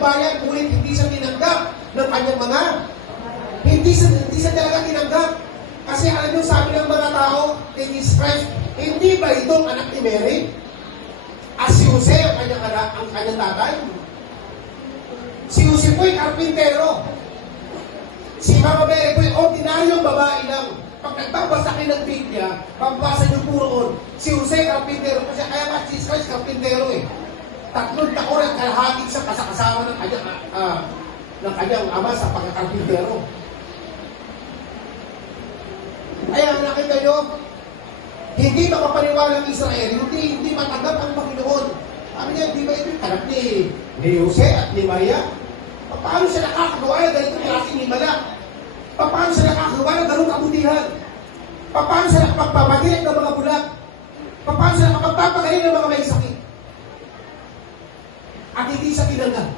bayan, ngunit hindi siya tinanggap ng kanyang mga, hindi siya talaga tinanggap. Kasi alam niyo, sabi ng mga tao, kay Jesus Christ, hindi ba itong anak ni Mary? As si Jose, ang kanyang anak, ang kanyang tatay. Si Jose po'y karpintero. Si Mama Mary po'y ordinaryong babae lang. Pag nagbabasa kayo ng Biblia, pagbasa niyo puro on, si Jose karpintero. Kasi kaya nga Jesus Christ karpintero eh. 3 taon at kalahati siya kasama ng kanyang ama sa pagkakarpintero. Kaya nakita nyo, hindi makapaniwala ng Israel, hindi matanggap ang Panginoon. Sabi niya, di ba ito yung anak ni Jose at ni Maria? Paano siya nakakagawa ng ganitong klaseng himala? Paano siya nakakagawa ng ganitong kabutihan? Paano siya nakapagpapagaling ng mga bulag? Paano siya nakapagpapagaling ng mga may sakit? At hindi siya tinanggap.